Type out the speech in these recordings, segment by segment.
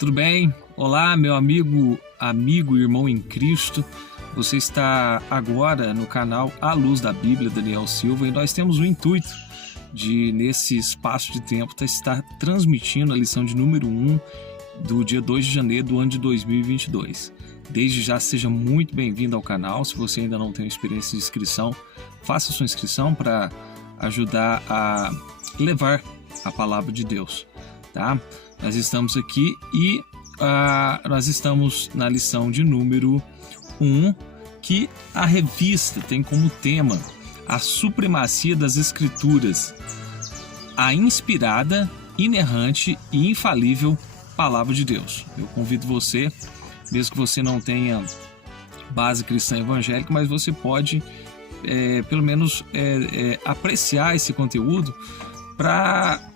Tudo bem? Olá, meu amigo e irmão em Cristo. Você está agora no canal A Luz da Bíblia, Daniel Silva, e nós temos o intuito de, nesse espaço de tempo, estar transmitindo a lição de número 1 do dia 2 de janeiro do ano de 2022. Desde já, seja muito bem-vindo ao canal. Se você ainda não tem experiência de inscrição, faça sua inscrição para ajudar a levar a palavra de Deus, tá? Nós estamos aqui e nós estamos na lição de número 1, que a revista tem como tema a supremacia das Escrituras, a inspirada, inerrante e infalível palavra de Deus. Eu convido você, mesmo que você não tenha base cristã evangélica, mas você pode pelo menos apreciar esse conteúdo para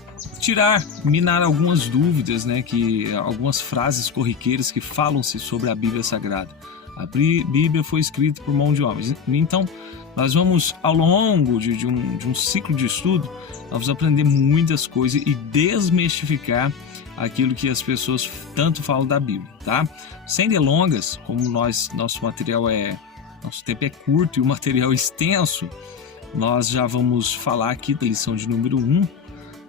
minar algumas dúvidas, né, algumas frases corriqueiras que falam-se sobre a Bíblia Sagrada. A Bíblia foi escrita por mão de homens. Então, nós vamos, ao longo de um ciclo de estudo, nós vamos aprender muitas coisas e desmistificar aquilo que as pessoas tanto falam da Bíblia, tá? Sem delongas, como nosso tempo é curto e o material é extenso, nós já vamos falar aqui da lição de número 1,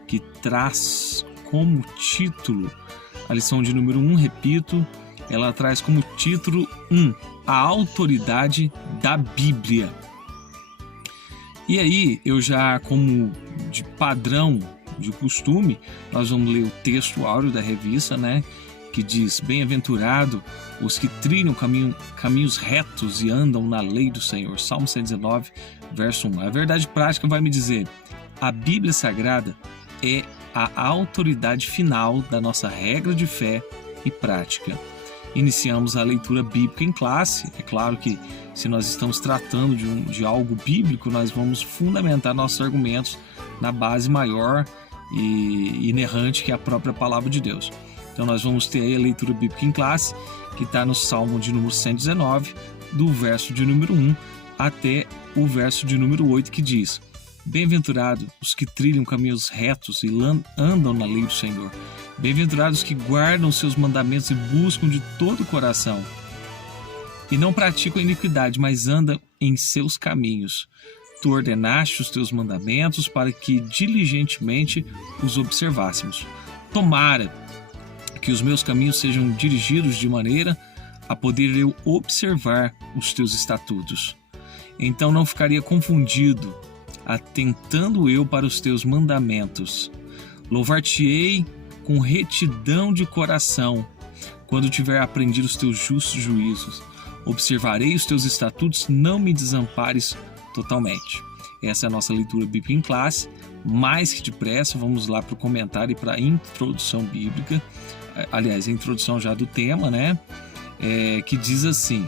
que traz como título, a lição de número 1, repito, ela traz como título 1, a autoridade da Bíblia. E aí, eu já, como de padrão, de costume, nós vamos ler o texto áureo da revista, né, que diz: bem-aventurado os que trilham caminhos retos e andam na lei do Senhor. Salmo 119, verso 1. A verdade prática vai me dizer: a Bíblia Sagrada é a autoridade final da nossa regra de fé e prática. Iniciamos a leitura bíblica em classe. É claro que, se nós estamos tratando de algo bíblico, nós vamos fundamentar nossos argumentos na base maior e inerrante, que é a própria palavra de Deus. Então nós vamos ter aí a leitura bíblica em classe, que está no Salmo de número 119, do verso de número 1 até o verso de número 8, que diz: bem-aventurados os que trilham caminhos retos e andam na lei do Senhor. Bem-aventurados os que guardam seus mandamentos e buscam de todo o coração. E não praticam iniquidade, mas andam em seus caminhos. Tu ordenaste os teus mandamentos para que diligentemente os observássemos. Tomara que os meus caminhos sejam dirigidos de maneira a poder eu observar os teus estatutos. Então não ficaria confundido, atentando eu para os teus mandamentos. Louvar-te-ei com retidão de coração, quando tiver aprendido os teus justos juízos. Observarei os teus estatutos, não me desampares totalmente. Essa é a nossa leitura bíblica em classe. Mais que depressa, vamos lá para o comentário e para a introdução bíblica. Aliás, a introdução já do tema, né? Que diz assim: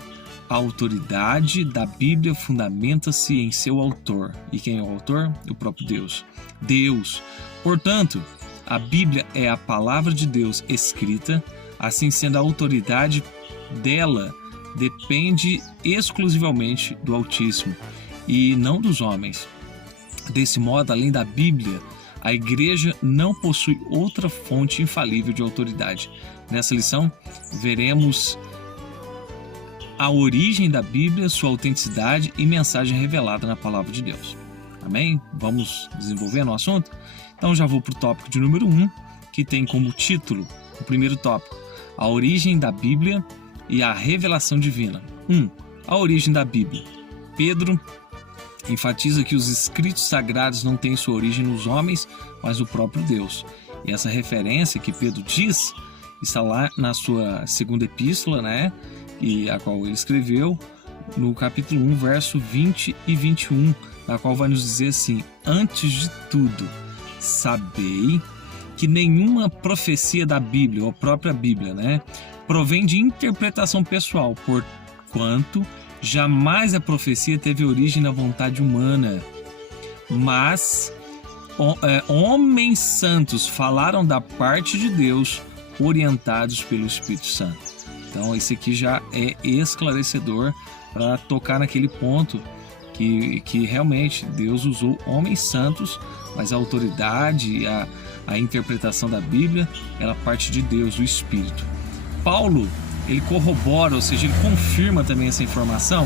a autoridade da Bíblia fundamenta-se em seu autor. E quem é o autor? O próprio Deus. Deus. Portanto, a Bíblia é a palavra de Deus escrita, assim sendo a autoridade dela depende exclusivamente do Altíssimo e não dos homens. Desse modo, além da Bíblia, a Igreja não possui outra fonte infalível de autoridade. Nessa lição, veremos a origem da Bíblia, sua autenticidade e mensagem revelada na Palavra de Deus. Amém? Vamos desenvolvendo o assunto? Então já vou para o tópico de número 1, que tem como título, o primeiro tópico, a origem da Bíblia e a revelação divina. 1. A origem da Bíblia. Pedro enfatiza que os escritos sagrados não têm sua origem nos homens, mas no próprio Deus. E essa referência que Pedro diz está lá na sua segunda epístola, né, a qual ele escreveu, no capítulo 1, verso 20 e 21, na qual vai nos dizer assim: antes de tudo, sabei que nenhuma profecia da Bíblia, ou a própria Bíblia, né, provém de interpretação pessoal, porquanto jamais a profecia teve origem na vontade humana, mas homens santos falaram da parte de Deus, orientados pelo Espírito Santo. Então esse aqui já é esclarecedor para tocar naquele ponto que realmente Deus usou homens santos, mas a autoridade, a interpretação da Bíblia, ela parte de Deus, o Espírito. Paulo, ele corrobora, ou seja, ele confirma também essa informação,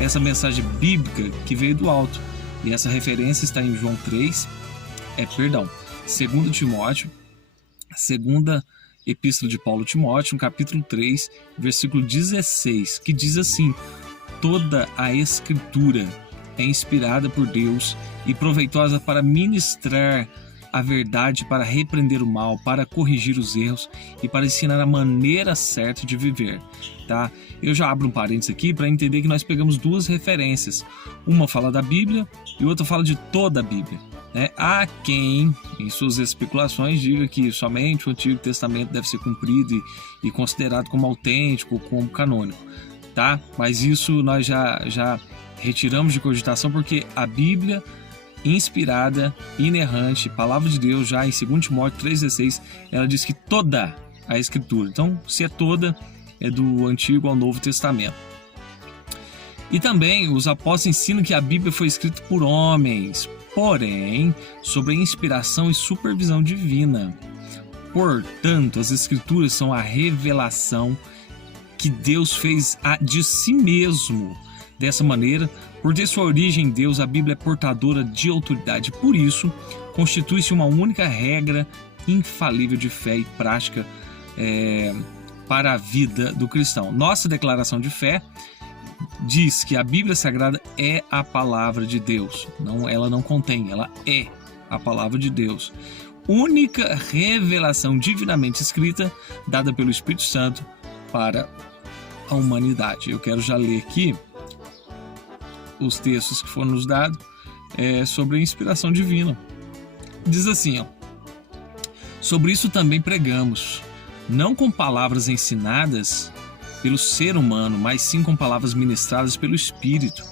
essa mensagem bíblica que veio do alto. E essa referência está em João 3, 2 Timóteo, segunda Epístola de Paulo a Timóteo, no capítulo 3, versículo 16, que diz assim: toda a Escritura é inspirada por Deus e proveitosa para ministrar a verdade, para repreender o mal, para corrigir os erros e para ensinar a maneira certa de viver. Tá? Eu já abro um parênteses aqui para entender que nós pegamos duas referências. Uma fala da Bíblia e outra fala de toda a Bíblia. Há quem, em suas especulações, diga que somente o Antigo Testamento deve ser cumprido e considerado como autêntico, como canônico, tá? Mas isso nós já retiramos de cogitação, porque a Bíblia, inspirada, inerrante, palavra de Deus, já em 2 Timóteo 3,16, ela diz que toda a Escritura, então se é toda, é do Antigo ao Novo Testamento. E também os apóstolos ensinam que a Bíblia foi escrita por homens, porém, sob a inspiração e supervisão divina. Portanto, as Escrituras são a revelação que Deus fez de si mesmo. Dessa maneira, por ter sua origem em Deus, a Bíblia é portadora de autoridade. Por isso, constitui-se uma única regra infalível de fé e prática para a vida do cristão. Nossa declaração de fé diz que a Bíblia Sagrada é a palavra de Deus. Ela não contém, ela é a palavra de Deus. Única revelação divinamente escrita, dada pelo Espírito Santo para a humanidade. Eu quero já ler aqui os textos que foram nos dados sobre a inspiração divina. Diz assim, sobre isso também pregamos, não com palavras ensinadas pelo ser humano, mas sim com palavras ministradas pelo Espírito,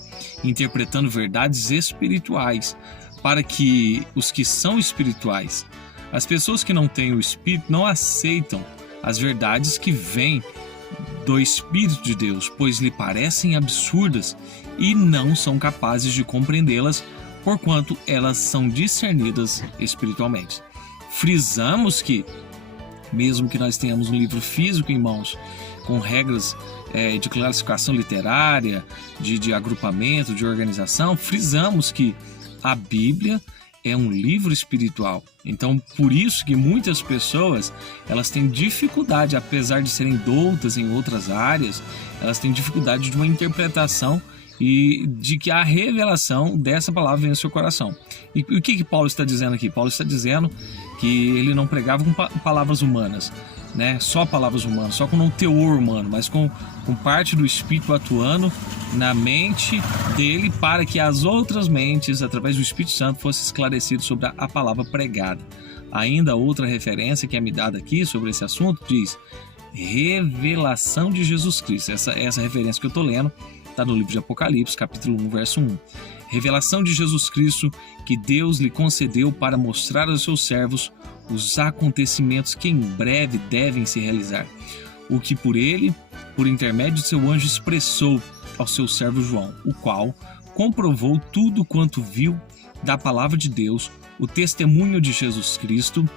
interpretando verdades espirituais, para que os que são espirituais, as pessoas que não têm o Espírito, não aceitam as verdades que vêm do Espírito de Deus, pois lhe parecem absurdas e não são capazes de compreendê-las, porquanto elas são discernidas espiritualmente. Frisamos que, mesmo que nós tenhamos um livro físico em mãos, com regras de classificação literária, de agrupamento, de organização, frisamos que a Bíblia é um livro espiritual. Então, por isso que muitas pessoas, elas têm dificuldade, apesar de serem doutas em outras áreas, elas têm dificuldade de uma interpretação e de que a revelação dessa palavra vem no seu coração. E o que Paulo está dizendo aqui? Paulo está dizendo que ele não pregava com palavras humanas, só palavras humanas, só com um teor humano, mas com parte do Espírito atuando na mente dele, para que as outras mentes, através do Espírito Santo, fossem esclarecidas sobre a palavra pregada. Ainda outra referência que é me dada aqui sobre esse assunto diz revelação de Jesus Cristo. Essa referência que eu estou lendo está no livro de Apocalipse, capítulo 1, verso 1. Revelação de Jesus Cristo que Deus lhe concedeu para mostrar aos seus servos os acontecimentos que em breve devem se realizar, o que por ele, por intermédio de seu anjo, expressou ao seu servo João, o qual comprovou tudo quanto viu da palavra de Deus, o testemunho de Jesus Cristo.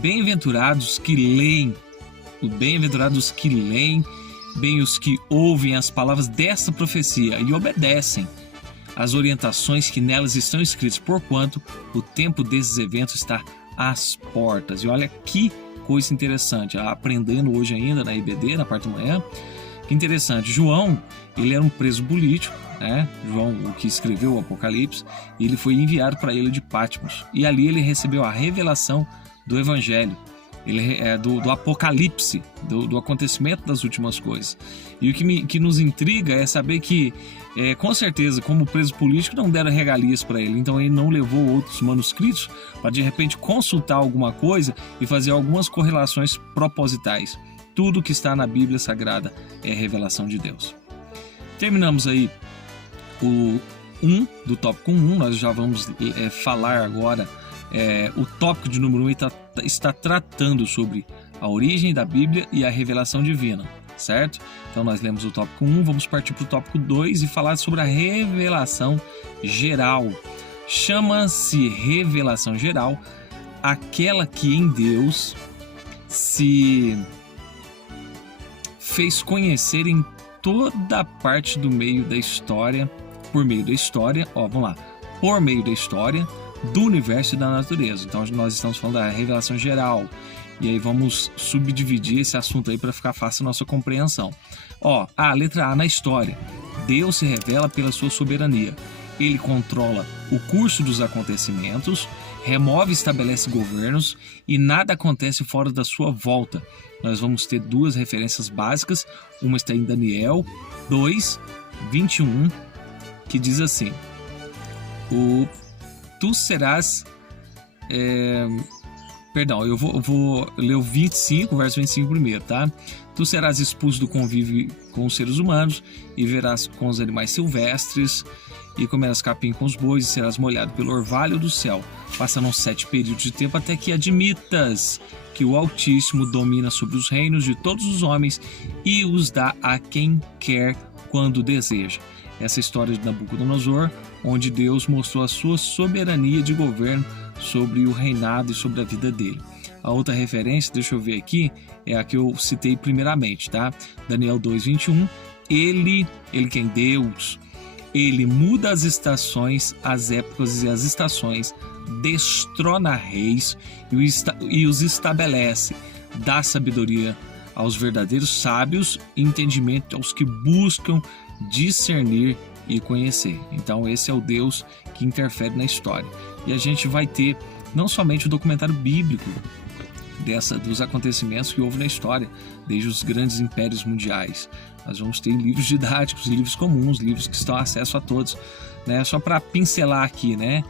Bem-aventurados que leem, bem os que ouvem as palavras desta profecia e obedecem as orientações que nelas estão escritas, porquanto o tempo desses eventos está às portas. E olha que coisa interessante, aprendendo hoje ainda na IBD, na parte da manhã, que interessante. João, ele era um preso político, João, o que escreveu o Apocalipse, e ele foi enviado para a ilha de Patmos, e ali ele recebeu a revelação do Evangelho, do Apocalipse, do acontecimento das últimas coisas. E o que nos intriga é saber que, com certeza, como preso político, não deram regalias para ele, então ele não levou outros manuscritos para de repente consultar alguma coisa e fazer algumas correlações propositais. Tudo que está na Bíblia Sagrada é revelação de Deus. Terminamos aí o 1 do tópico 1, nós já vamos falar agora. O tópico de número 1 está tratando sobre a origem da Bíblia e a revelação divina, certo? Então nós lemos o tópico 1, vamos partir para o tópico 2 e falar sobre a revelação geral. Chama-se revelação geral aquela que em Deus se fez conhecer em toda a parte do meio da história, por meio da história, vamos lá, por meio da história, do universo e da natureza. Então nós estamos falando da revelação geral, e aí vamos subdividir esse assunto aí para ficar fácil a nossa compreensão. A letra A, na história, Deus se revela pela sua soberania. Ele controla o curso dos acontecimentos, remove e estabelece governos, e nada acontece fora da sua volta. Nós vamos ter duas referências básicas, uma está em Daniel 2, 21, que diz assim: tu serás... eu vou ler o 25, verso 25 primeiro, tá? Tu serás expulso do convívio com os seres humanos, e verás com os animais silvestres, e comerás capim com os bois, e serás molhado pelo orvalho do céu. Passarão 7 períodos de tempo até que admitas que o Altíssimo domina sobre os reinos de todos os homens e os dá a quem quer quando deseja. Essa história de Nabucodonosor, onde Deus mostrou a sua soberania de governo sobre o reinado e sobre a vida dele. A outra referência, deixa eu ver aqui, é a que eu citei primeiramente, tá? Daniel 2:21, ele quem? Deus, ele muda as estações, as épocas e as estações, destrona reis e os estabelece, dá sabedoria aos verdadeiros sábios e entendimento aos que buscam discernir e conhecer. Então esse é o Deus que interfere na história. E a gente vai ter não somente o documentário bíblico dos acontecimentos que houve na história, desde os grandes impérios mundiais. Nós vamos ter livros didáticos, livros comuns, livros que estão a acesso a todos, né? Só para pincelar aqui, né?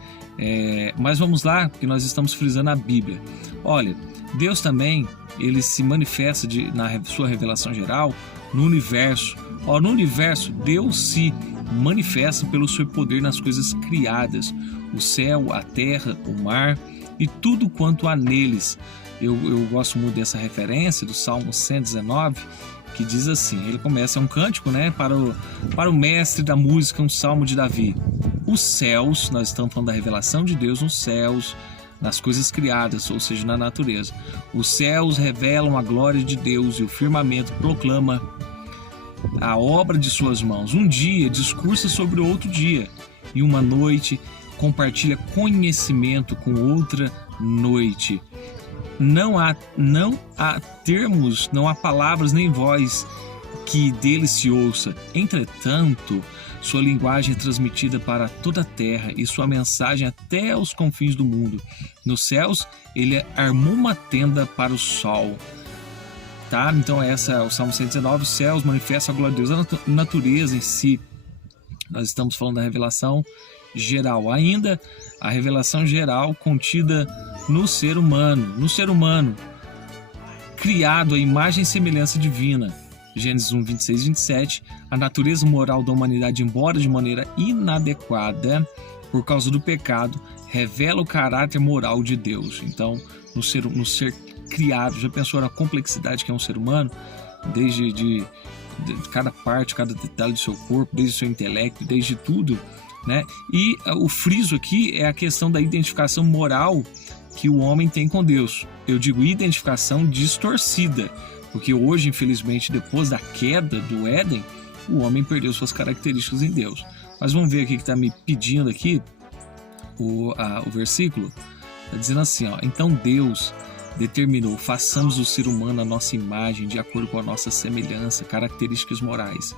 Mas vamos lá, porque nós estamos frisando a Bíblia. Olha, Deus também, ele se manifesta na sua revelação geral no universo. No universo, Deus se manifesta pelo seu poder nas coisas criadas, o céu, a terra, o mar e tudo quanto há neles. Eu gosto muito dessa referência do Salmo 119, que diz assim, ele começa, um cântico, né, para o mestre da música, um salmo de Davi. Os céus, nós estamos falando da revelação de Deus nos céus, nas coisas criadas, ou seja, na natureza. Os céus revelam a glória de Deus e o firmamento proclama a obra de suas mãos. Um dia discursa sobre outro dia, e uma noite compartilha conhecimento com outra noite. Não há termos, não há palavras nem voz que dele se ouça. Entretanto, sua linguagem é transmitida para toda a terra e sua mensagem até os confins do mundo. Nos céus, ele armou uma tenda para o sol. Tá? Então essa é o Salmo 119, os céus manifestam a glória de Deus, a natureza em si. Nós estamos falando da revelação geral. Ainda a revelação geral contida no ser humano, criado à imagem e semelhança divina. Gênesis 1, 26 e 27, a natureza moral da humanidade, embora de maneira inadequada por causa do pecado, revela o caráter moral de Deus. Então, no ser criado, já pensou na complexidade que é um ser humano? Desde de cada parte, cada detalhe do seu corpo, desde o seu intelecto, desde tudo, né? E o friso aqui é a questão da identificação moral que o homem tem com Deus. Eu digo identificação distorcida, porque hoje, infelizmente, depois da queda do Éden, o homem perdeu suas características em Deus. Mas vamos ver aqui que está me pedindo aqui o versículo. Está dizendo assim, então Deus determinou, façamos o ser humano a nossa imagem, de acordo com a nossa semelhança, características morais.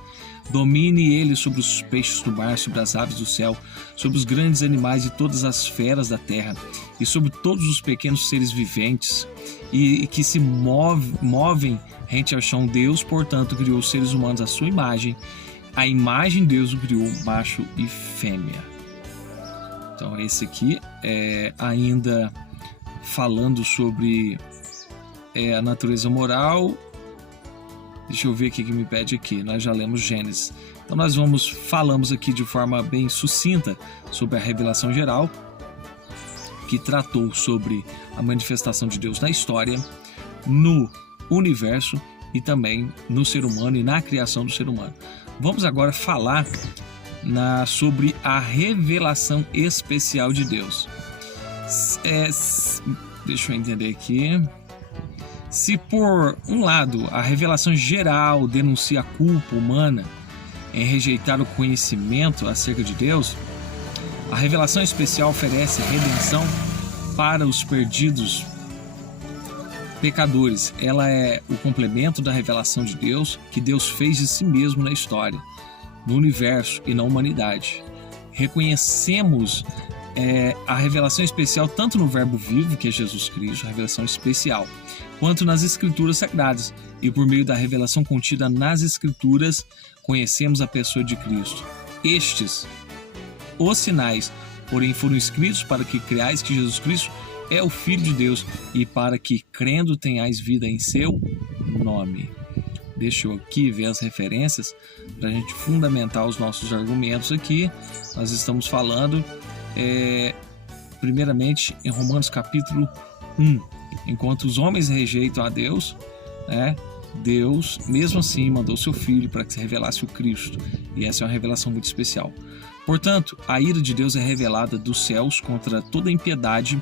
Domine ele sobre os peixes do mar, sobre as aves do céu, sobre os grandes animais e todas as feras da terra, e sobre todos os pequenos seres viventes, e que se movem rente ao chão. Deus, portanto, criou os seres humanos à sua imagem. A imagem de Deus o criou, macho e fêmea. Então esse aqui é ainda falando sobre a natureza moral. Deixa eu ver o que me pede aqui. Nós já lemos Gênesis. Então nós falamos aqui de forma bem sucinta sobre a revelação geral, que tratou sobre a manifestação de Deus na história, no universo e também no ser humano e na criação do ser humano. Vamos agora falar sobre a revelação especial de Deus. Deixa eu entender aqui. Se por um lado a revelação geral denuncia a culpa humana em rejeitar o conhecimento acerca de Deus, a revelação especial oferece redenção para os perdidos pecadores. Ela é o complemento da revelação de Deus que Deus fez de si mesmo na história, no universo e na humanidade. Reconhecemos a revelação especial tanto no Verbo vivo, que é Jesus Cristo, a revelação especial, quanto nas Escrituras Sagradas. E por meio da revelação contida nas Escrituras, conhecemos a pessoa de Cristo. Estes, os sinais, porém, foram escritos para que creais que Jesus Cristo é o Filho de Deus e para que, crendo, tenhais vida em seu nome. Deixa eu aqui ver as referências para a gente fundamentar os nossos argumentos aqui. Nós estamos falando, primeiramente, em Romanos capítulo 1. Enquanto os homens rejeitam a Deus, Deus, mesmo assim, mandou seu Filho para que se revelasse o Cristo. E essa é uma revelação muito especial. Portanto, a ira de Deus é revelada dos céus contra toda impiedade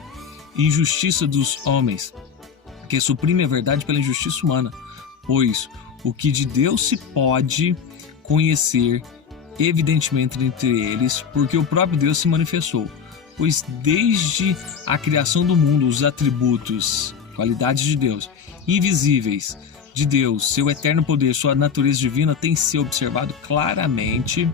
e injustiça dos homens, que suprime a verdade pela injustiça humana. Pois o que de Deus se pode conhecer, evidentemente entre eles, porque o próprio Deus se manifestou. Pois desde a criação do mundo, os atributos, qualidades de Deus, invisíveis de Deus, seu eterno poder, sua natureza divina, tem sido observado claramente,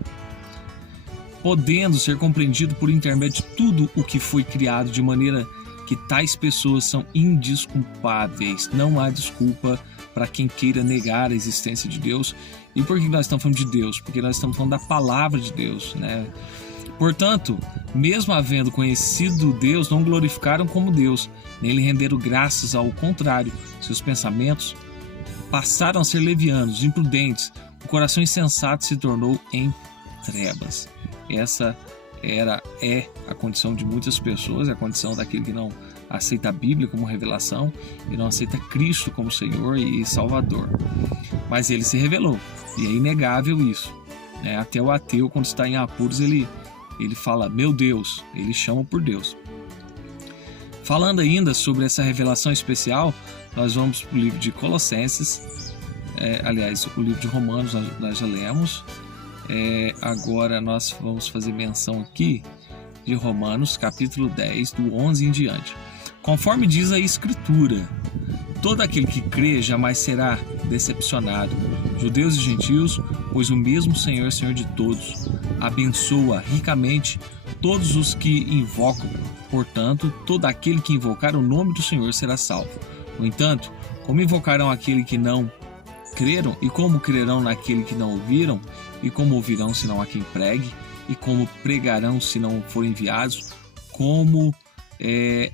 podendo ser compreendido por intermédio de tudo o que foi criado, de maneira que tais pessoas são indesculpáveis. Não há desculpa para quem queira negar a existência de Deus. E por que nós estamos falando de Deus? Porque nós estamos falando da palavra de Deus, Portanto, mesmo havendo conhecido Deus, não glorificaram como Deus, nem lhe renderam graças. Ao contrário, seus pensamentos passaram a ser levianos, imprudentes, o coração insensato se tornou em trevas. Essa é a condição de muitas pessoas, é a condição daquele que não aceita a Bíblia como revelação e não aceita Cristo como Senhor e Salvador. Mas ele se revelou, e é inegável isso. Até o ateu, quando está em apuros, ele fala, meu Deus, ele chama por Deus. Falando ainda sobre essa revelação especial, nós vamos para o livro de Colossenses, aliás, o livro de Romanos nós já lemos. Agora nós vamos fazer menção aqui de Romanos capítulo 10, do 11 em diante. Conforme diz a Escritura, todo aquele que crê jamais será decepcionado, judeus e gentios, pois o mesmo Senhor é Senhor de todos, abençoa ricamente todos os que invocam. Portanto, todo aquele que invocar o nome do Senhor será salvo. No entanto, como invocarão aquele que não creram, e como crerão naquele que não ouviram, e como ouvirão se não há quem pregue, e como pregarão se não forem enviados? Como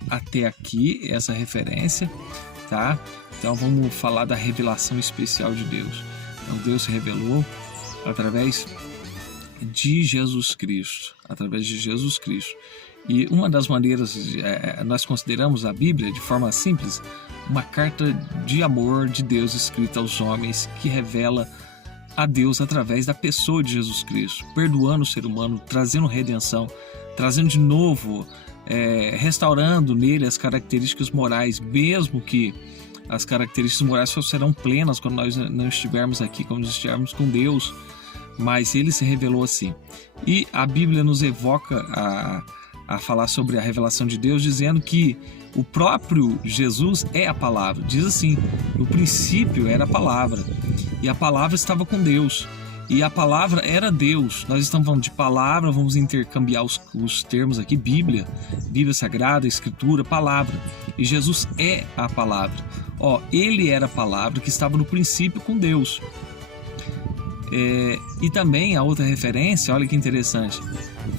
até aqui essa referência, tá? Então vamos falar da revelação especial de Deus. Então Deus se revelou através de Jesus Cristo, E uma das maneiras, nós consideramos a Bíblia de forma simples, uma carta de amor de Deus escrita aos homens, que revela a Deus através da pessoa de Jesus Cristo, perdoando o ser humano, trazendo redenção, trazendo de novo, restaurando nele as características morais, mesmo que as características morais só serão plenas quando nós não estivermos aqui, quando nós estivermos com Deus, mas ele se revelou assim. E a Bíblia nos evoca a falar sobre a revelação de Deus, dizendo que o próprio Jesus é a palavra. Diz assim, no princípio era a palavra, e a palavra estava com Deus, e a palavra era Deus. Nós estamos falando de palavra, vamos intercambiar os termos aqui, Bíblia Sagrada, Escritura, palavra, e Jesus é a palavra. Ele era a palavra que estava no princípio com Deus. E também a outra referência, olha que interessante,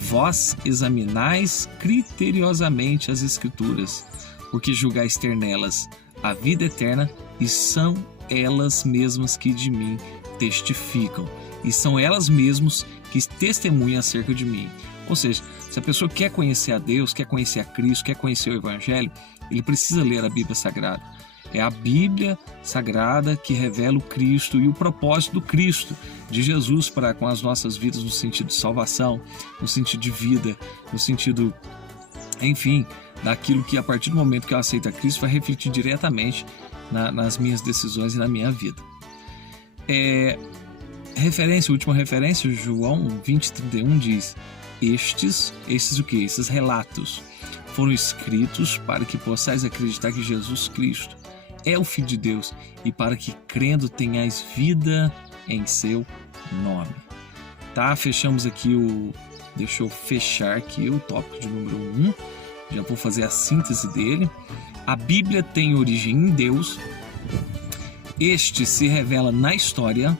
vós examinais criteriosamente as Escrituras, porque julgais ter nelas a vida eterna, e são elas mesmas que de mim testificam, e são elas mesmas que testemunham acerca de mim. Ou seja, se a pessoa quer conhecer a Deus, quer conhecer a Cristo, quer conhecer o Evangelho, ele precisa ler a Bíblia Sagrada. É a Bíblia Sagrada que revela o Cristo e o propósito do Cristo, de Jesus, para com as nossas vidas, no sentido de salvação, no sentido de vida, no sentido, enfim, daquilo que a partir do momento que eu aceito a Cristo vai refletir diretamente nas minhas decisões e na minha vida. Última referência, João 20:31 diz: Estes o quê? Esses relatos foram escritos para que possais acreditar que Jesus Cristo é o Filho de Deus e para que, crendo, tenhais vida em seu nome. Tá? Fechamos aqui Deixa eu fechar aqui o tópico de número 1. Já vou fazer a síntese dele. A Bíblia tem origem em Deus. Este se revela na história,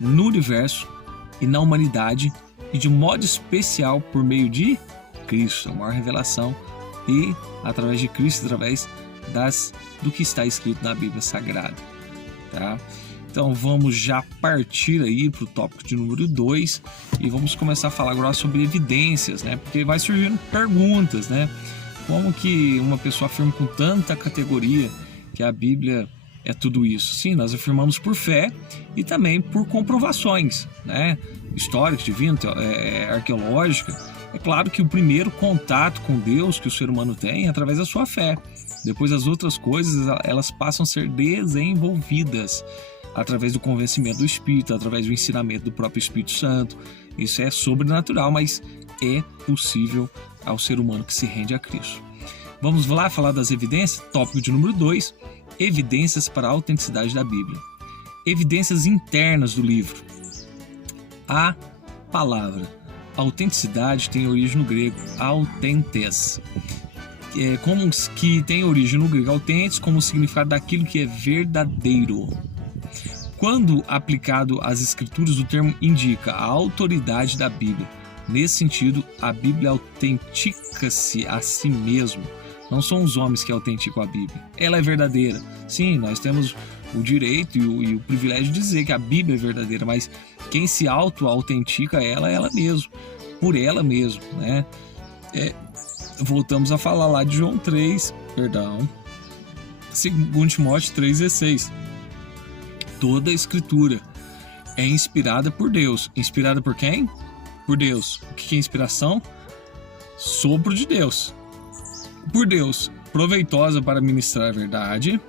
no universo e na humanidade, e de modo especial por meio de Cristo, a maior revelação, e através de Cristo, através do que está escrito na Bíblia Sagrada. Tá? Então vamos já partir aí para o tópico de número 2 e vamos começar a falar agora sobre evidências, né? Porque vai surgindo perguntas, né? Como que uma pessoa afirma com tanta categoria que a Bíblia é tudo isso? Sim, nós afirmamos por fé e também por comprovações, né? Histórica, divina, arqueológica. É claro que o primeiro contato com Deus que o ser humano tem é através da sua fé. Depois as outras coisas, elas passam a ser desenvolvidas através do convencimento do Espírito, através do ensinamento do próprio Espírito Santo. Isso é sobrenatural, mas é possível ao ser humano que se rende a Cristo. Vamos lá falar das evidências? Tópico de número 2, evidências para a autenticidade da Bíblia. Evidências internas do livro. A palavra autenticidade tem origem no grego autentes, que tem origem no grego autentes como o significado daquilo que é verdadeiro. Quando aplicado às escrituras, o termo indica a autoridade da Bíblia. Nesse sentido, a Bíblia autentica-se a si mesmo. Não são os homens que autenticam a Bíblia. Ela é verdadeira. Sim, nós temos o direito e o privilégio de dizer que a Bíblia é verdadeira, mas quem se auto-autentica é ela mesma, por ela mesma, né? Voltamos a falar lá de João 3, 2 Timóteo 3,16. Toda a Escritura é inspirada por Deus. Inspirada por quem? Por Deus. O que é inspiração? Sopro de Deus. Por Deus, proveitosa para ministrar a verdade,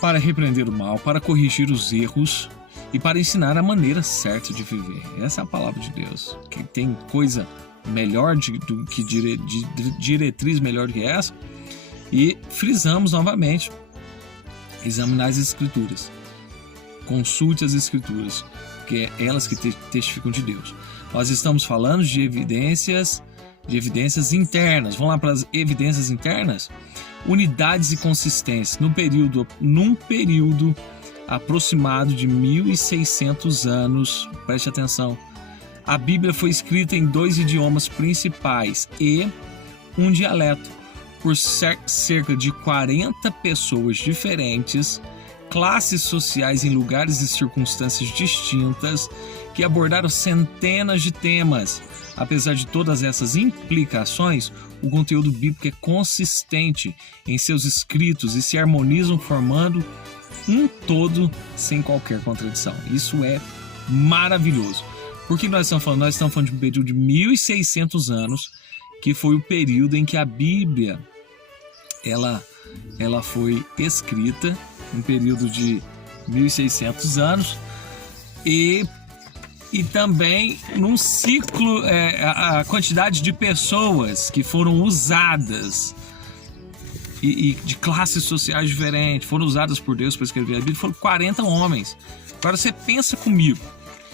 para repreender o mal, para corrigir os erros e para ensinar a maneira certa de viver. Essa é a palavra de Deus. Que tem coisa melhor diretriz melhor que essa. E frisamos novamente: examinar as Escrituras. Consulte as Escrituras, que é elas que testificam de Deus. Nós estamos falando de evidências internas. Vamos lá para as evidências internas? Unidades e consistência. Num período aproximado de 1.600 anos, preste atenção, a Bíblia foi escrita em 2 idiomas principais e um dialeto, por cerca de 40 pessoas diferentes, classes sociais em lugares e circunstâncias distintas, que abordaram centenas de temas. Apesar de todas essas implicações, o conteúdo bíblico é consistente em seus escritos e se harmonizam formando um todo sem qualquer contradição. Isso é maravilhoso. Por que nós estamos falando? Nós estamos falando de um período de 1.600 anos, que foi o período em que a Bíblia ela foi escrita, um período de 1.600 anos, e também num ciclo, a quantidade de pessoas que foram usadas e de classes sociais diferentes, foram usadas por Deus para escrever a Bíblia, foram 40 homens. Agora você pensa comigo,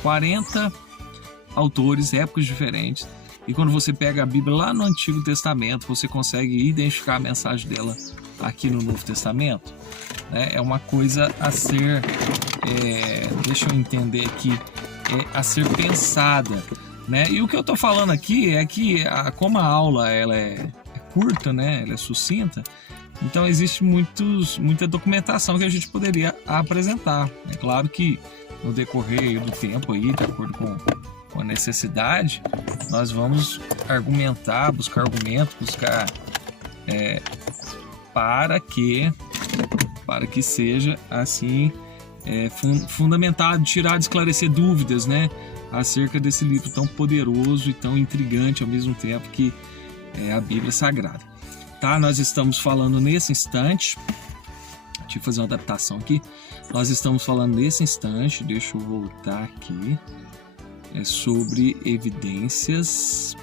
40 autores, épocas diferentes, e quando você pega a Bíblia lá no Antigo Testamento, você consegue identificar a mensagem dela aqui no Novo Testamento, né? É uma coisa a ser, deixa eu entender aqui, a ser pensada, né? E o que eu estou falando aqui é que, como a aula ela é curta, né? Ela é sucinta, então existe muita documentação que a gente poderia apresentar. É claro que no decorrer do tempo aí, de acordo com a necessidade, nós vamos argumentar, buscar argumentos, para que seja assim fundamentado, tirar, esclarecer dúvidas, né, acerca desse livro tão poderoso e tão intrigante ao mesmo tempo que é a Bíblia Sagrada. Tá? Nós estamos falando nesse instante Deixa eu fazer uma adaptação aqui. Nós estamos falando nesse instante, deixa eu voltar aqui, sobre evidências,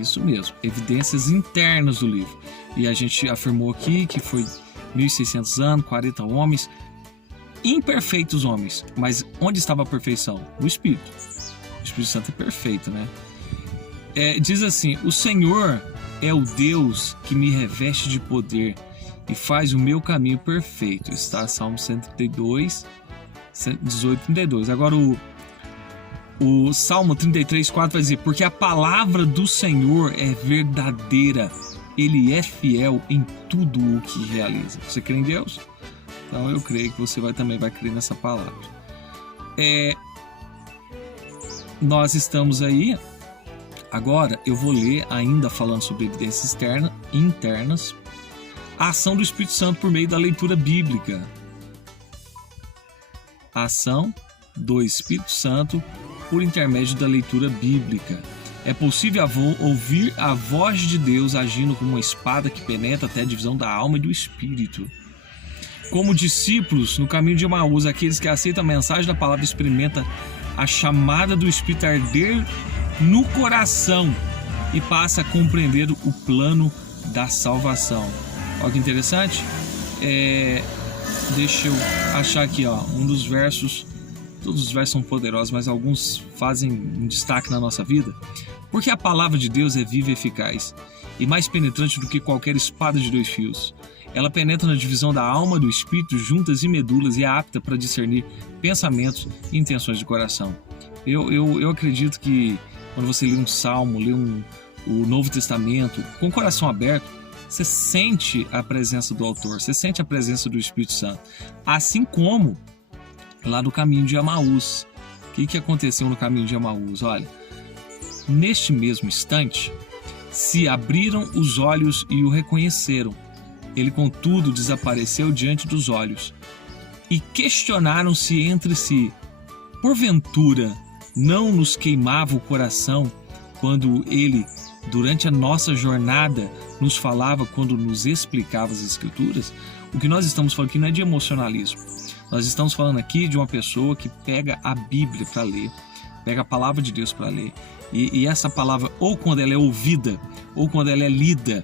isso mesmo, evidências internas do livro. E a gente afirmou aqui que foi 1.600 anos, 40 homens, imperfeitos homens, mas onde estava a perfeição? O Espírito. O Espírito Santo é perfeito, né? Diz assim: o Senhor é o Deus que me reveste de poder e faz o meu caminho perfeito. Está Salmo 132, 18, 32. Agora o Salmo 33, 4 vai dizer: porque a palavra do Senhor é verdadeira, Ele é fiel em tudo o que realiza. Você crê em Deus? Então eu creio que você também vai crer nessa palavra. Nós estamos aí. Agora eu vou ler, ainda falando sobre evidências internas, a ação do Espírito Santo por meio da leitura bíblica. A ação do Espírito Santo por intermédio da leitura bíblica. É possível ouvir a voz de Deus agindo como uma espada que penetra até a divisão da alma e do espírito. Como discípulos no caminho de Emaús, aqueles que aceitam a mensagem da palavra experimentam a chamada do Espírito arder no coração e passa a compreender o plano da salvação. Olha que interessante. Deixa eu achar aqui, um dos versos. Todos os versos são poderosos, mas alguns fazem um destaque na nossa vida. Porque a palavra de Deus é viva e eficaz, e mais penetrante do que qualquer espada de 2 fios. Ela penetra na divisão da alma e do espírito, juntas e medulas, e é apta para discernir pensamentos e intenções de coração. Eu acredito que quando você lê um salmo, lê o Novo Testamento, com o coração aberto, você sente a presença do autor, você sente a presença do Espírito Santo. Assim como lá no caminho de Emaús. O que aconteceu no caminho de Emaús? Olha, neste mesmo instante, se abriram os olhos e o reconheceram. Ele, contudo, desapareceu diante dos olhos. E questionaram-se entre si: porventura não nos queimava o coração quando ele, durante a nossa jornada, nos falava, quando nos explicava as Escrituras? O que nós estamos falando aqui não é de emocionalismo. Nós estamos falando aqui de uma pessoa que pega a Bíblia para ler, pega a palavra de Deus para ler. E essa palavra, ou quando ela é ouvida, ou quando ela é lida,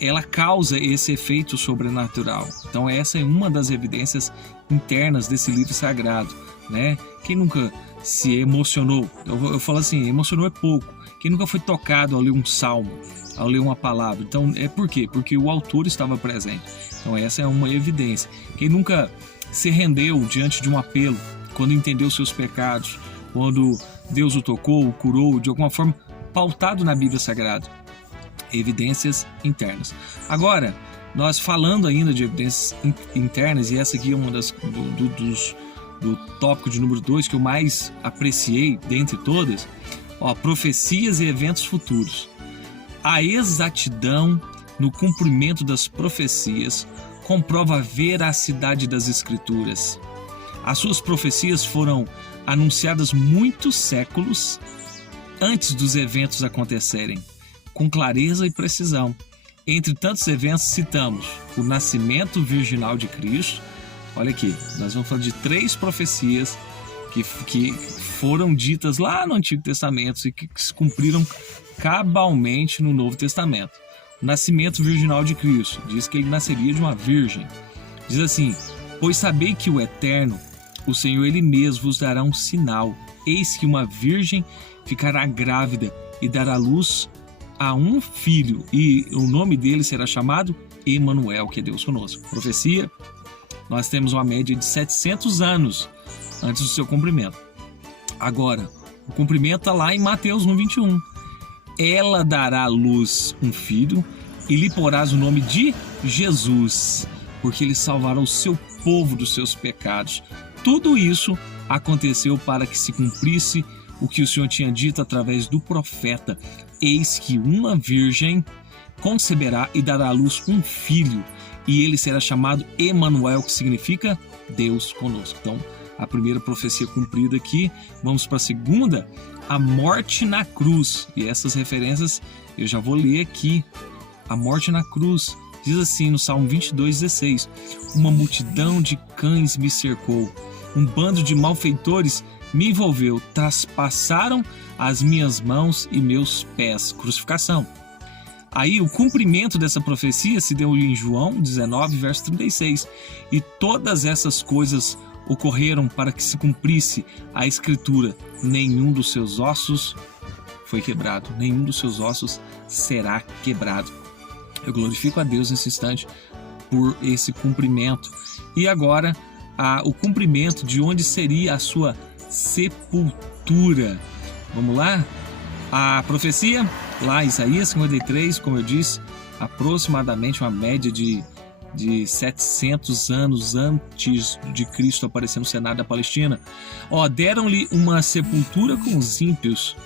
ela causa esse efeito sobrenatural. Então essa é uma das evidências internas desse livro sagrado, né? Quem nunca se emocionou? Eu falo assim, emocionou é pouco. Quem nunca foi tocado ao ler um salmo, ao ler uma palavra? Então por quê? Porque o autor estava presente. Então essa é uma evidência. Quem nunca se rendeu diante de um apelo, quando entendeu seus pecados, quando Deus o tocou, o curou, de alguma forma pautado na Bíblia Sagrada? Evidências internas. Agora, nós falando ainda de evidências internas, e essa aqui é uma do tópico de número 2 que eu mais apreciei dentre todas, profecias e eventos futuros. A exatidão no cumprimento das profecias comprova a veracidade das Escrituras. As suas profecias foram anunciadas muitos séculos antes dos eventos acontecerem, com clareza e precisão. Entre tantos eventos, citamos o nascimento virginal de Cristo. Olha aqui, nós vamos falar de 3 profecias que foram ditas lá no Antigo Testamento e que se cumpriram cabalmente no Novo Testamento. O nascimento virginal de Cristo, diz que ele nasceria de uma virgem. Diz assim: pois sabei que o Eterno, o Senhor, Ele mesmo vos dará um sinal. Eis que uma virgem ficará grávida e dará luz a um filho, e o nome dele será chamado Emanuel, que é Deus conosco. Profecia, nós temos uma média de 700 anos antes do seu cumprimento. Agora, o cumprimento está lá em Mateus 1:21. Ela dará à luz um filho e lhe porás o nome de Jesus, porque ele salvará o seu povo dos seus pecados. Tudo isso aconteceu para que se cumprisse o que o Senhor tinha dito através do profeta: eis que uma virgem conceberá e dará à luz um filho, e ele será chamado Emanuel, que significa Deus conosco. Então, a primeira profecia cumprida aqui. Vamos para a segunda, a morte na cruz. E essas referências eu já vou ler aqui. A morte na cruz Diz assim no Salmo 22:16: uma multidão de cães me cercou, um bando de malfeitores me envolveu, traspassaram as minhas mãos e meus pés. Crucificação. Aí o cumprimento dessa profecia se deu em João 19, verso 36. E todas essas coisas ocorreram para que se cumprisse a escritura: nenhum dos seus ossos foi quebrado, nenhum dos seus ossos será quebrado. Eu glorifico a Deus nesse instante por esse cumprimento. E agora, o cumprimento de onde seria a sua sepultura. Vamos lá? A profecia, lá em Isaías 53, como eu disse, aproximadamente uma média de 700 anos antes de Cristo aparecer no Senado da Palestina. Deram-lhe uma sepultura com os ímpios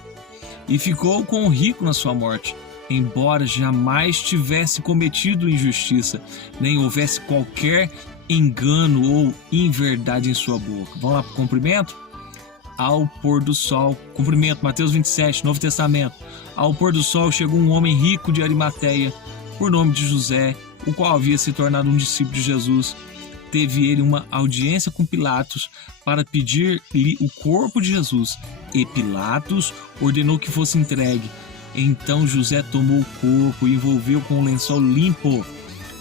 e ficou com o rico na sua morte, embora jamais tivesse cometido injustiça, nem houvesse qualquer engano ou inverdade em sua boca. Vamos lá para o cumprimento? Ao pôr do sol, cumprimento, Mateus 27, Novo Testamento. Ao pôr do sol chegou um homem rico de Arimateia, por nome de José, o qual havia se tornado um discípulo de Jesus. Teve ele uma audiência com Pilatos para pedir-lhe o corpo de Jesus, e Pilatos ordenou que fosse entregue. Então José tomou o corpo e envolveu com um lençol limpo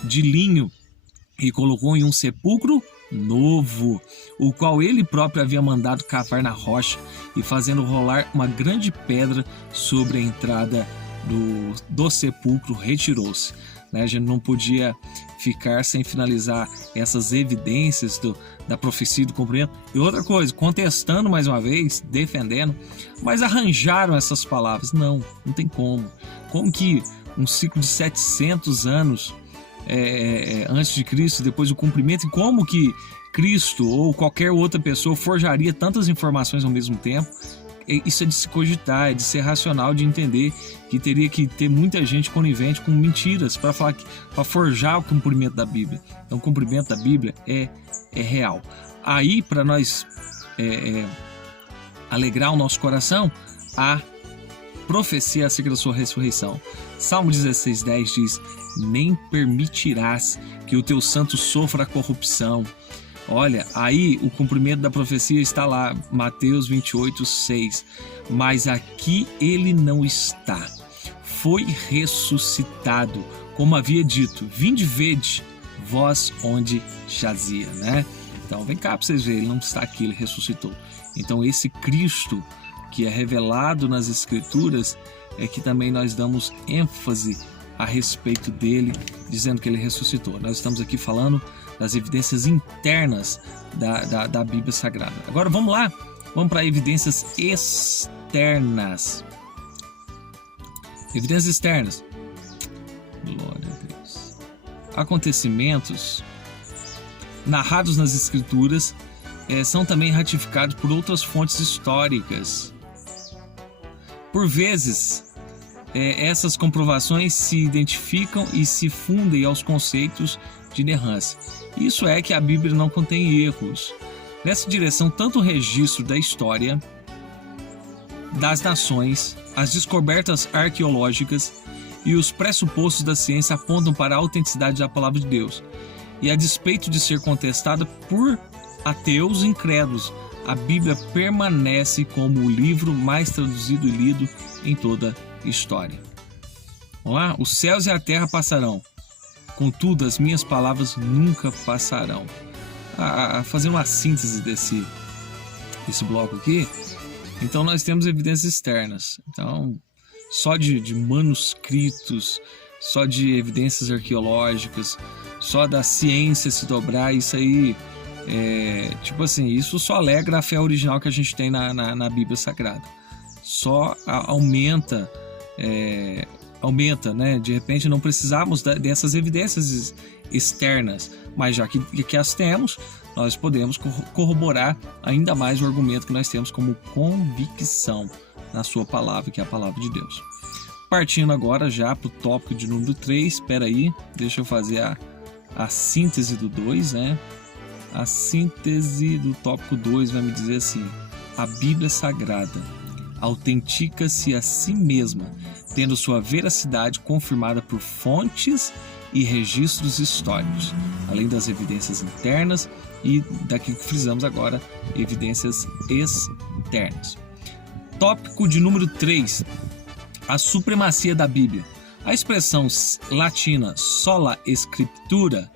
de linho e colocou em um sepulcro novo, o qual ele próprio havia mandado cavar na rocha, e fazendo rolar uma grande pedra sobre a entrada do sepulcro, retirou-se. A gente não podia ficar sem finalizar essas evidências da profecia do cumprimento. E outra coisa, contestando mais uma vez, defendendo, mas arranjaram essas palavras. Não tem como. Como que um ciclo de 700 anos antes de Cristo, depois do cumprimento, e como que Cristo ou qualquer outra pessoa forjaria tantas informações ao mesmo tempo? Isso é de se cogitar, é de ser racional, de entender que teria que ter muita gente conivente com mentiras para forjar o cumprimento da Bíblia. Então, o cumprimento da Bíblia é real. Aí, para nós alegrar o nosso coração, a profecia acerca da sua ressurreição. Salmo 16:10 diz: nem permitirás que o teu santo sofra a corrupção. Olha, aí o cumprimento da profecia está lá, Mateus 28:6. Mas aqui ele não está. Foi ressuscitado, como havia dito: vinde vede vós onde jazia, né? Então vem cá para vocês verem, ele não está aqui, ele ressuscitou. Então esse Cristo que é revelado nas Escrituras é que também nós damos ênfase a respeito dele, dizendo que ele ressuscitou. Nós estamos aqui falando das evidências internas da Bíblia Sagrada. Agora vamos lá, vamos para evidências externas. Evidências externas. Glória a Deus. Acontecimentos narrados nas Escrituras são também ratificados por outras fontes históricas. Por vezes, essas comprovações se identificam e se fundem aos conceitos de inerrância. Isso é que a Bíblia não contém erros. Nessa direção, tanto o registro da história, das nações, as descobertas arqueológicas e os pressupostos da ciência apontam para a autenticidade da palavra de Deus. E a despeito de ser contestada por ateus incrédulos, a Bíblia permanece como o livro mais traduzido e lido em toda a história. Vamos lá? Os céus e a terra passarão, contudo as minhas palavras nunca passarão. Fazendo uma síntese desse bloco aqui, então nós temos evidências externas. Então, só de manuscritos, só de evidências arqueológicas, só da ciência se dobrar, isso aí isso só alegra a fé original que a gente tem na Bíblia Sagrada. Só aumenta, né? De repente não precisamos dessas evidências externas, mas já que as temos, nós podemos corroborar ainda mais o argumento que nós temos como convicção na sua palavra, que é a palavra de Deus. Partindo agora já para o tópico de número 3, espera aí, deixa eu fazer a síntese do 2, né? A síntese do tópico 2 vai me dizer assim: a Bíblia Sagrada autentica-se a si mesma, tendo sua veracidade confirmada por fontes e registros históricos, além das evidências internas e daquilo que frisamos agora, evidências externas. Tópico de número 3, a supremacia da Bíblia. A expressão latina sola scriptura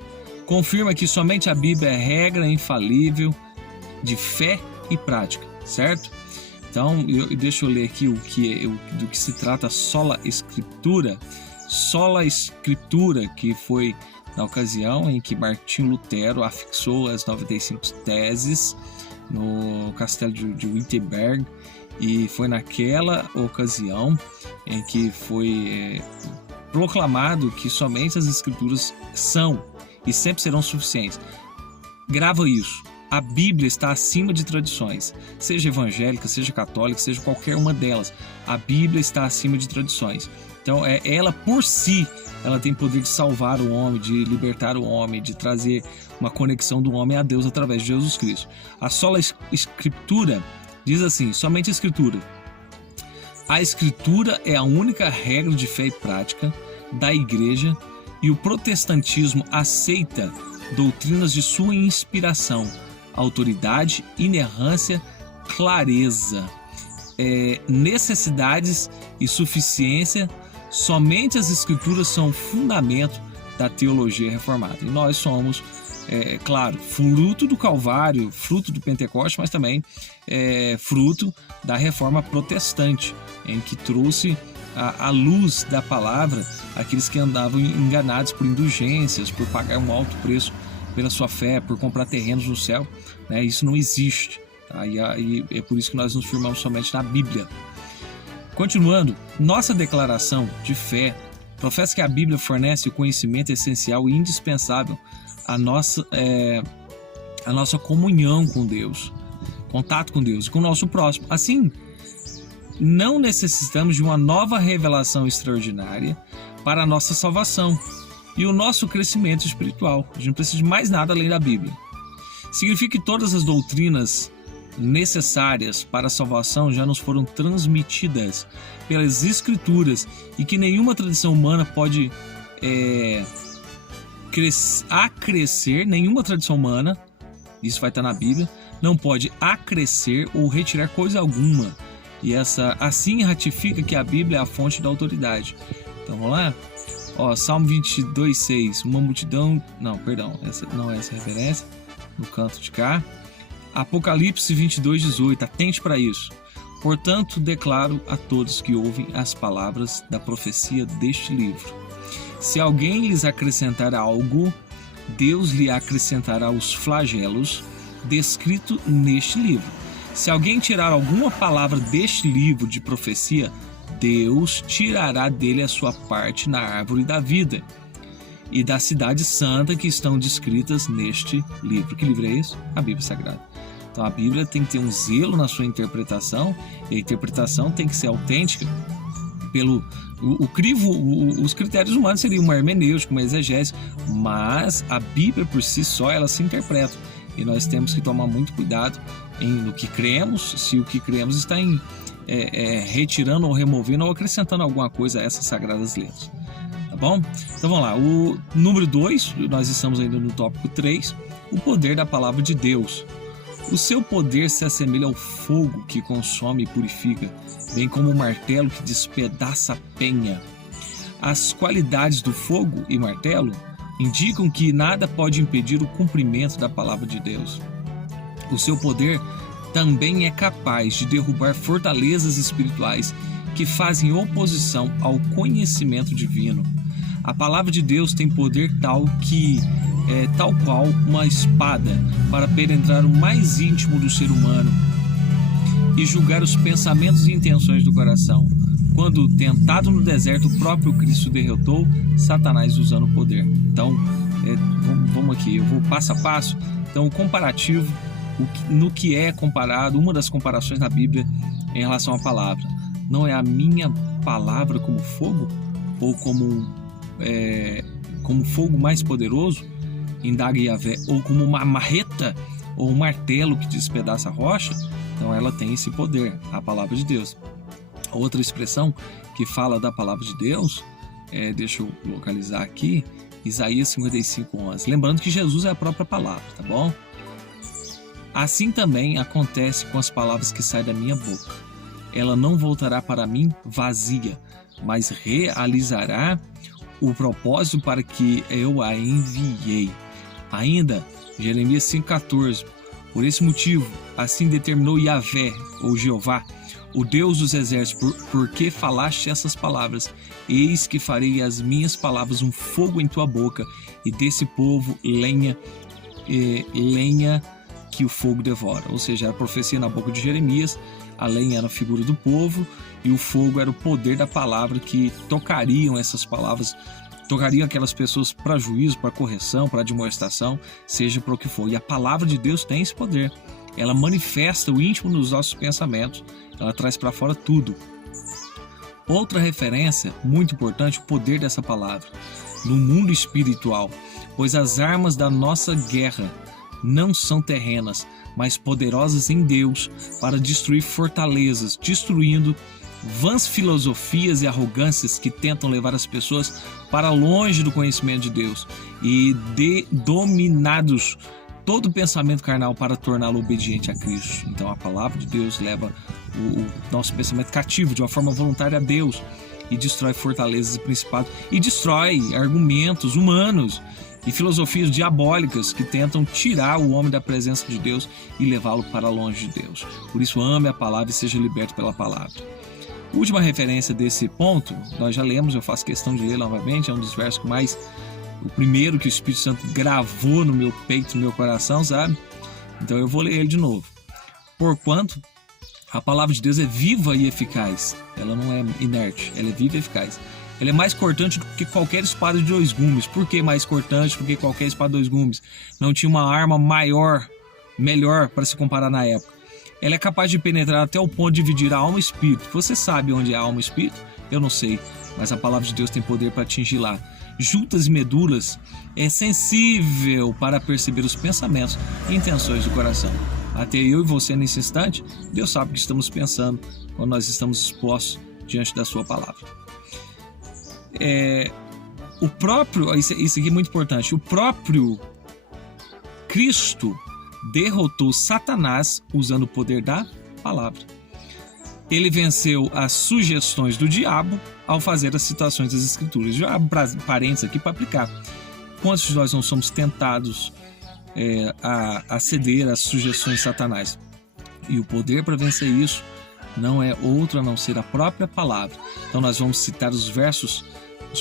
confirma que somente a Bíblia é regra infalível de fé e prática, certo? Então, deixa eu ler aqui do que se trata sola scriptura. Sola scriptura, que foi na ocasião em que Martinho Lutero afixou as 95 teses no castelo de Wittenberg, e foi naquela ocasião em que foi proclamado que somente as escrituras são e sempre serão suficientes. Grava isso. A Bíblia está acima de tradições, seja evangélica, seja católica, seja qualquer uma delas. A Bíblia está acima de tradições. Então, ela por si, ela tem poder de salvar o homem, de libertar o homem, de trazer uma conexão do homem a Deus através de Jesus Cristo. A sola escritura diz assim, somente a Escritura. A Escritura é a única regra de fé e prática da Igreja, e o protestantismo aceita doutrinas de sua inspiração, autoridade, inerrância, clareza, necessidades e suficiência. Somente as Escrituras são o fundamento da teologia reformada. E nós somos, claro, fruto do Calvário, fruto do Pentecoste, mas também fruto da reforma protestante, em que trouxe a luz da palavra àqueles que andavam enganados por indulgências, por pagar um alto preço pela sua fé, por comprar terrenos no céu, né? Isso não existe, tá? E é por isso que nós nos firmamos somente na Bíblia. Continuando, nossa declaração de fé professa que a Bíblia fornece o conhecimento essencial e indispensável à nossa comunhão com Deus, contato com Deus e com o nosso próximo. Assim, não necessitamos de uma nova revelação extraordinária para a nossa salvação e o nosso crescimento espiritual. A gente não precisa de mais nada além da Bíblia. Significa que todas as doutrinas necessárias para a salvação já nos foram transmitidas pelas Escrituras e que nenhuma tradição humana pode acrescer, nenhuma tradição humana, isso vai estar na Bíblia, não pode acrescer ou retirar coisa alguma. E assim ratifica que a Bíblia é a fonte da autoridade. Então vamos lá? Salmo 22:6, uma multidão... Não, perdão, não é essa referência, no canto de cá. Apocalipse 22:18, atente para isso. Portanto, declaro a todos que ouvem as palavras da profecia deste livro. Se alguém lhes acrescentar algo, Deus lhe acrescentará os flagelos descritos neste livro. Se alguém tirar alguma palavra deste livro de profecia, Deus tirará dele a sua parte na árvore da vida e da cidade santa que estão descritas neste livro. Que livro é esse? A Bíblia Sagrada. Então a Bíblia tem que ter um zelo na sua interpretação, e a interpretação tem que ser autêntica. Os critérios humanos seriam uma hermenêutica, uma exegese, mas a Bíblia por si só, ela se interpreta. E nós temos que tomar muito cuidado no que cremos, se o que cremos está retirando ou removendo ou acrescentando alguma coisa a essas sagradas letras. Tá bom? Então vamos lá. O número 2, nós estamos ainda no tópico 3, o poder da palavra de Deus. O seu poder se assemelha ao fogo que consome e purifica, bem como o martelo que despedaça a penha. As qualidades do fogo e martelo indicam que nada pode impedir o cumprimento da palavra de Deus. O seu poder também é capaz de derrubar fortalezas espirituais que fazem oposição ao conhecimento divino. A palavra de Deus tem poder tal qual uma espada para penetrar o mais íntimo do ser humano e julgar os pensamentos e intenções do coração. Quando tentado no deserto, o próprio Cristo derrotou Satanás usando o poder. Então, vamos aqui, eu vou passo a passo. Então, o comparativo, no que é comparado, uma das comparações na Bíblia em relação à palavra. Não é a minha palavra como fogo? Ou como fogo mais poderoso? Indaga Yahvé, ou como uma marreta ou um martelo que despedaça a rocha? Então ela tem esse poder, a palavra de Deus. A outra expressão que fala da palavra de Deus, deixa eu localizar aqui, Isaías 55:11. Lembrando que Jesus é a própria palavra, tá bom? Assim também acontece com as palavras que saem da minha boca. Ela não voltará para mim vazia, mas realizará o propósito para que eu a enviei. Ainda, Jeremias 5:14. Por esse motivo, assim determinou Yahvé, ou Jeová, o Deus dos exércitos, porque falaste essas palavras. Eis que farei as minhas palavras um fogo em tua boca, e desse povo lenha que o fogo devora. Ou seja, a profecia na boca de Jeremias, a lenha era a figura do povo, e o fogo era o poder da palavra que tocariam essas palavras, tocariam aquelas pessoas para juízo, para correção, para admoestação, seja para o que for. E a palavra de Deus tem esse poder. Ela manifesta o íntimo dos nossos pensamentos, ela traz para fora tudo. Outra referência muito importante, o poder dessa palavra no mundo espiritual, pois as armas da nossa guerra não são terrenas, mas poderosas em Deus para destruir fortalezas, destruindo vãs filosofias e arrogâncias que tentam levar as pessoas para longe do conhecimento de Deus e dominados todo pensamento carnal para torná-lo obediente a Cristo. Então a palavra de Deus leva o nosso pensamento cativo de uma forma voluntária a Deus e destrói fortalezas e principados e destrói argumentos humanos e filosofias diabólicas que tentam tirar o homem da presença de Deus e levá-lo para longe de Deus. Por isso ame a palavra e seja liberto pela palavra. Última referência desse ponto, nós já lemos, eu faço questão de ler novamente, é um dos versos que mais, o primeiro que o Espírito Santo gravou no meu peito, no meu coração, sabe? Então eu vou ler ele de novo. Porquanto a palavra de Deus é viva e eficaz, ela não é inerte, ela é viva e eficaz. Ela é mais cortante do que qualquer espada de 2 gumes. Por que mais cortante do que qualquer espada de 2 gumes? Não tinha uma arma maior, melhor para se comparar na época. Ela é capaz de penetrar até o ponto de dividir a alma e o espírito. Você sabe onde é a alma e o espírito? Eu não sei, mas a palavra de Deus tem poder para atingir lá. Juntas e medulas, é sensível para perceber os pensamentos e intenções do coração. Até eu e você nesse instante, Deus sabe o que estamos pensando quando nós estamos expostos diante da sua palavra. Isso aqui é muito importante. O próprio Cristo derrotou Satanás usando o poder da palavra. Ele venceu as sugestões do diabo ao fazer as citações das Escrituras. Já abro parênteses aqui para aplicar. Quantos de nós não somos tentados a ceder às sugestões de Satanás? E o poder para vencer isso não é outro a não ser a própria palavra. Então nós vamos citar os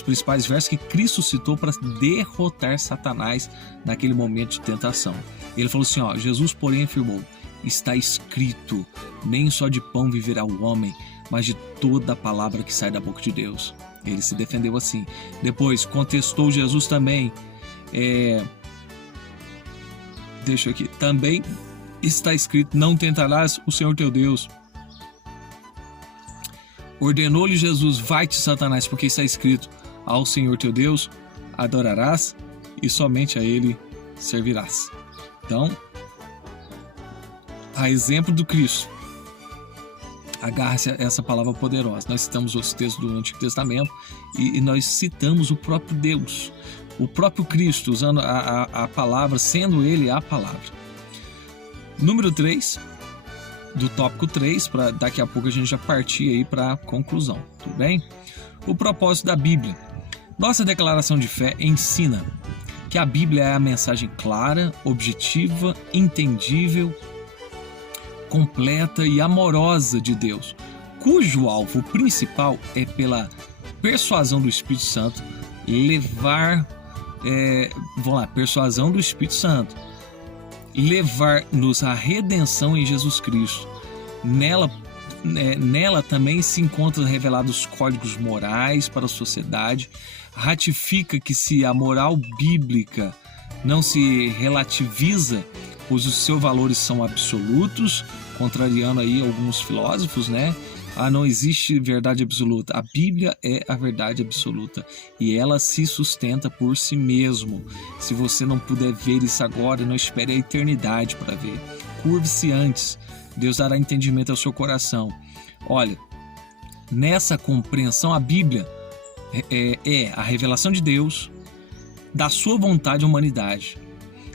principais versos que Cristo citou para derrotar Satanás naquele momento de tentação. Ele falou assim, Jesus porém afirmou, está escrito, nem só de pão viverá o homem, mas de toda a palavra que sai da boca de Deus. Ele se defendeu assim. Depois contestou Jesus também, também está escrito, não tentarás o Senhor teu Deus. Ordenou-lhe Jesus, vai-te Satanás, porque está escrito, ao Senhor teu Deus adorarás e somente a Ele servirás. Então, a exemplo do Cristo, agarre-se a essa palavra poderosa. Nós citamos os textos do Antigo Testamento e nós citamos o próprio Deus, o próprio Cristo, usando a palavra, sendo Ele a palavra. Número 3, do tópico 3, para daqui a pouco a gente já partir aí para a conclusão, tudo bem? O propósito da Bíblia. Nossa declaração de fé ensina que a Bíblia é a mensagem clara, objetiva, entendível, completa e amorosa de Deus, cujo alvo principal é pela persuasão do Espírito Santo persuasão do Espírito Santo, levar-nos à redenção em Jesus Cristo. Nela também se encontram revelados os códigos morais para a sociedade, ratifica que se a moral bíblica não se relativiza, pois os seus valores são absolutos, contrariando aí alguns filósofos, né? Não existe verdade absoluta. A Bíblia é a verdade absoluta e ela se sustenta por si mesmo. Se você não puder ver isso agora, não espere a eternidade para ver. Curve-se antes. Deus dará entendimento ao seu coração. Olha, nessa compreensão, a Bíblia é a revelação de Deus, da sua vontade à humanidade.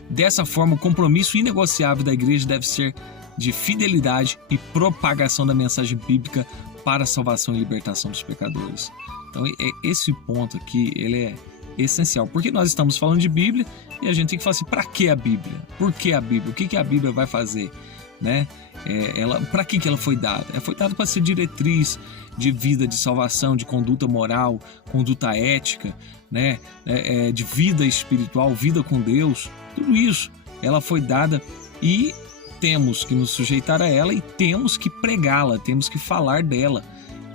Dessa forma, o compromisso inegociável da igreja deve ser de fidelidade e propagação da mensagem bíblica para a salvação e libertação dos pecadores. Então, esse ponto aqui, ele é essencial, porque nós estamos falando de Bíblia e a gente tem que falar assim, para que a Bíblia? Por que a Bíblia? O que a Bíblia vai fazer? Né? Para que ela foi dada? Ela foi dada para ser diretriz de vida, de salvação, de conduta moral, conduta ética, né? De vida espiritual, vida com Deus, tudo isso. Ela foi dada e temos que nos sujeitar a ela e temos que pregá-la, temos que falar dela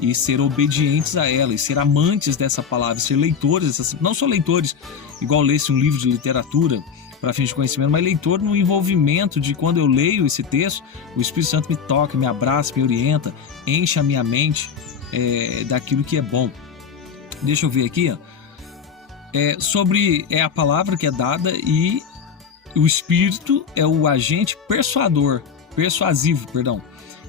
e ser obedientes a ela, e ser amantes dessa palavra, ser leitores, não só leitores, igual lesse um livro de literatura para fins de conhecimento, mas leitor no envolvimento de quando eu leio esse texto, o Espírito Santo me toca, me abraça, me orienta, enche a minha mente daquilo que é bom. Deixa eu ver aqui, ó. Sobre a palavra que é dada e o Espírito é o agente persuasivo,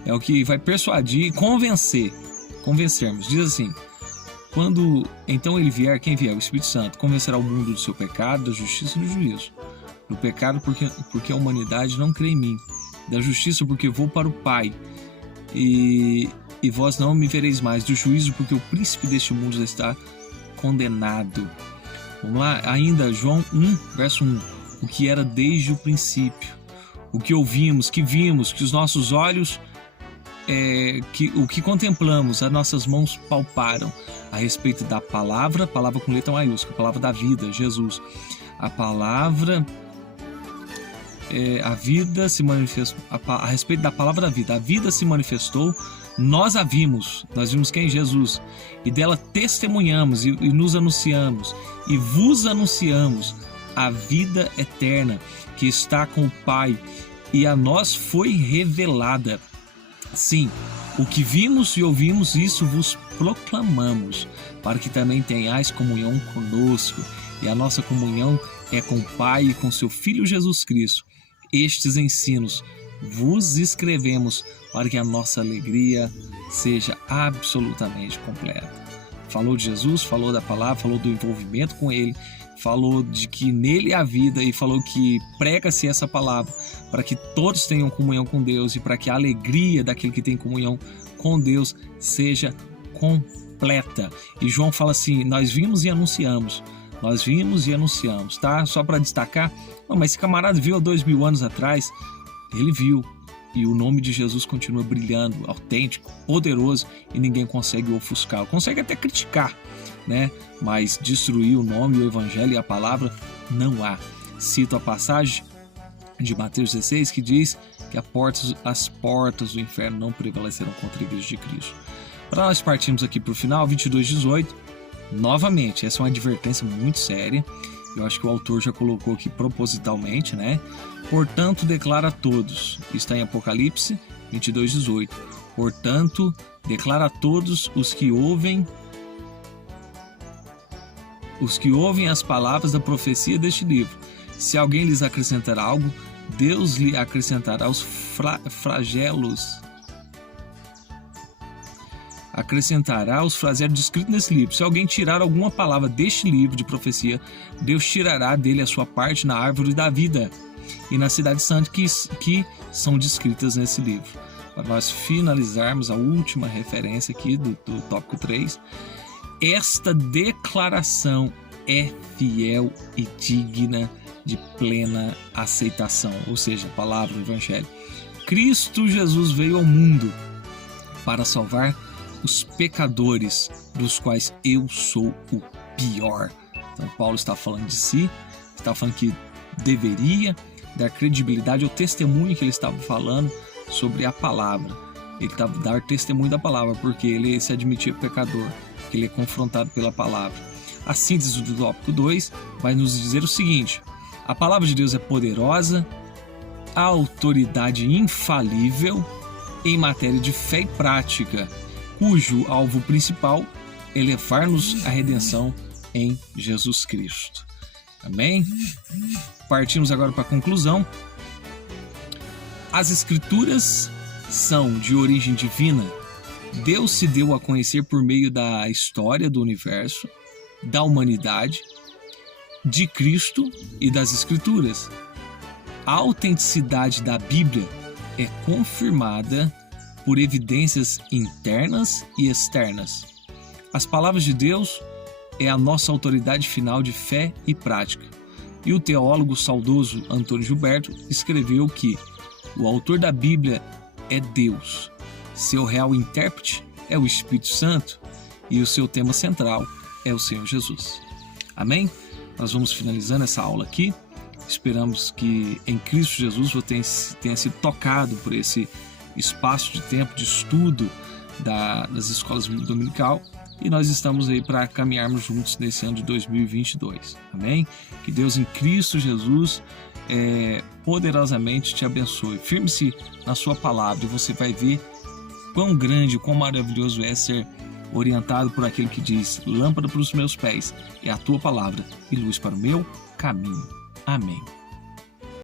é o que vai persuadir e convencermos. Diz assim: quando então ele vier, quem vier? O Espírito Santo convencerá o mundo do seu pecado, da justiça e do juízo. Do pecado porque a humanidade não crê em mim, da justiça porque vou para o Pai e vós não me vereis mais, do juízo porque o príncipe deste mundo já está condenado. Vamos lá, ainda João 1, verso 1. O que era desde o princípio, o que ouvimos, que vimos, que os nossos olhos o que contemplamos, as nossas mãos palparam a respeito da palavra com letra maiúscula, a palavra da vida, Jesus. A palavra, a vida se manifestou, a respeito da palavra da vida, a vida se manifestou, nós a vimos, nós vimos quem? Jesus, e dela testemunhamos e nos anunciamos, e vos anunciamos a vida eterna que está com o Pai, e a nós foi revelada. Sim, o que vimos e ouvimos, isso vos proclamamos, para que também tenhais comunhão conosco. E a nossa comunhão é com o Pai e com seu Filho Jesus Cristo. Estes ensinos vos escrevemos para que a nossa alegria seja absolutamente completa. Falou de Jesus, falou da palavra, falou do envolvimento com Ele, falou de que nele há vida e falou que prega-se essa palavra para que todos tenham comunhão com Deus e para que a alegria daquele que tem comunhão com Deus seja completa. E João fala assim, nós vimos e anunciamos, tá? Só para destacar, mas esse camarada viu há 2000 anos atrás, ele viu, e o nome de Jesus continua brilhando, autêntico, poderoso, e ninguém consegue ofuscar, consegue até criticar, né? Mas destruir o nome, o evangelho e a palavra não há. Cito a passagem de Mateus 16 que diz que as portas do inferno não prevalecerão contra a igreja de Cristo. Para nós partirmos aqui para o final, 22:18, novamente, essa é uma advertência muito séria, eu acho que o autor já colocou aqui propositalmente, né? Portanto, declara a todos, está em Apocalipse 22:18, portanto, declara a todos os que ouvem as palavras da profecia deste livro. Se alguém lhes acrescentar algo, Deus lhe acrescentará os flagelos. Acrescentará os flagelos descritos nesse livro. Se alguém tirar alguma palavra deste livro de profecia, Deus tirará dele a sua parte na árvore da vida e na cidade santa que são descritas nesse livro. Para nós finalizarmos a última referência aqui do tópico 3, esta declaração é fiel e digna de plena aceitação, ou seja, a palavra do Evangelho. Cristo Jesus veio ao mundo para salvar os pecadores, dos quais eu sou o pior. Então Paulo está falando de si, está falando que deveria dar credibilidade ao testemunho que ele estava falando sobre a palavra. Ele estava dar testemunho da palavra, porque ele se admitia pecador, que ele é confrontado pela palavra. A síntese do tópico 2 vai nos dizer o seguinte: a palavra de Deus é poderosa, a autoridade infalível em matéria de fé e prática, cujo alvo principal é levar-nos à redenção em Jesus Cristo. Amém? Partimos agora para a conclusão. As Escrituras são de origem divina. Deus se deu a conhecer por meio da história do universo, da humanidade, de Cristo e das Escrituras. A autenticidade da Bíblia é confirmada por evidências internas e externas. As palavras de Deus é a nossa autoridade final de fé e prática. E o teólogo saudoso Antônio Gilberto escreveu que o autor da Bíblia é Deus, seu real intérprete é o Espírito Santo e o seu tema central é o Senhor Jesus. Amém? Nós vamos finalizando essa aula aqui. Esperamos que em Cristo Jesus você tenha sido tocado por esse espaço de tempo de estudo das escolas bíblicas dominical, e nós estamos aí para caminharmos juntos nesse ano de 2022. Amém? Que Deus em Cristo Jesus poderosamente te abençoe. Firme-se na sua palavra e você vai ver quão grande, quão maravilhoso é ser orientado por aquele que diz: lâmpada para os meus pés é a tua palavra e luz para o meu caminho. Amém.